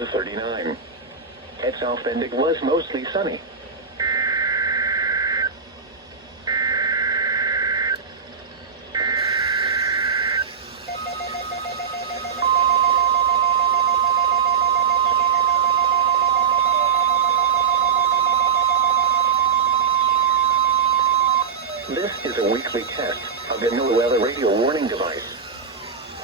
and 39. At South Bend it was mostly sunny. This is a weekly test of the NOAA Weather Radio Warning device.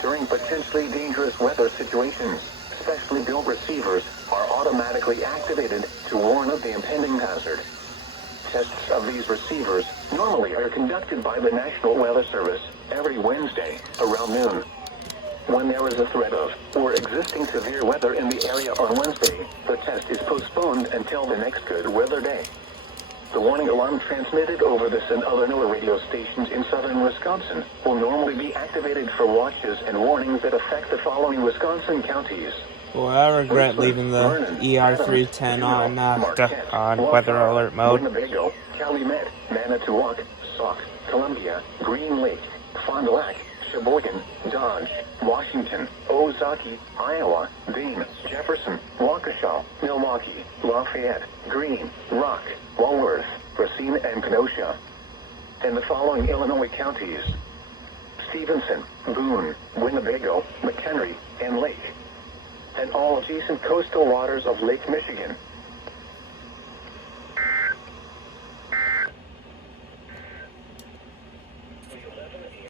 During potentially dangerous weather situations, specially built receivers are automatically activated to warn of the impending hazard. Tests of these receivers normally are conducted by the National Weather Service every Wednesday around noon. When there is a threat of or existing severe weather in the area on Wednesday, the test is postponed until the next good weather day. The warning alarm transmitted over this and other NOAA radio stations in southern Wisconsin will normally be activated for watches and warnings that affect the following Wisconsin counties. Boy, I regret leaving the ER310 on weather alert mode. Winnebago, Calumet, Manitowoc, Sauk, Columbia, Green Lake, Fond du Lac, Sheboygan, Dodge, Washington, Ozaki, Iowa, Dane, Jefferson, Waukesha, Milwaukee, Lafayette, Greene, Rock, Walworth, Racine, and Kenosha. And the following Illinois counties: Stevenson, Boone, Winnebago, McHenry, and Lake. And all adjacent coastal waters of Lake Michigan.